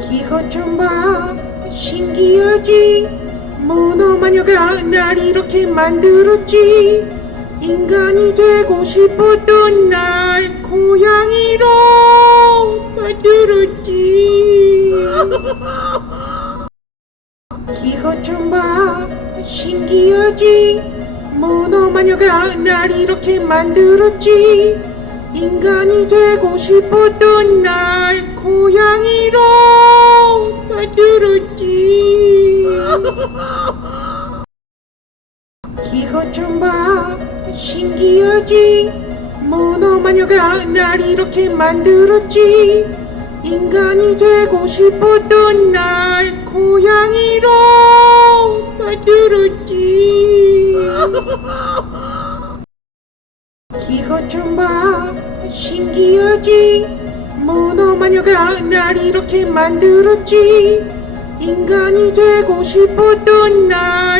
이것 좀 봐, 신기하지? 모노마녀가 날 이렇게 만들었지. 인간이 되고 싶었던 날 고양이로 만들었지. 이것 좀 봐, 신기하지? 모노마녀가 날 이렇게 만들었지. 인간이 되고 싶었던 날 이것 좀 봐, 신기하지? 모노마녀가 날 이렇게 만들었지. 인간이 되고 싶었던 날 고양이로 만들었지. 이것 좀 봐, 신기하지? 모노마녀가 날 이렇게 만들었지. 인간이 되고 싶었던 날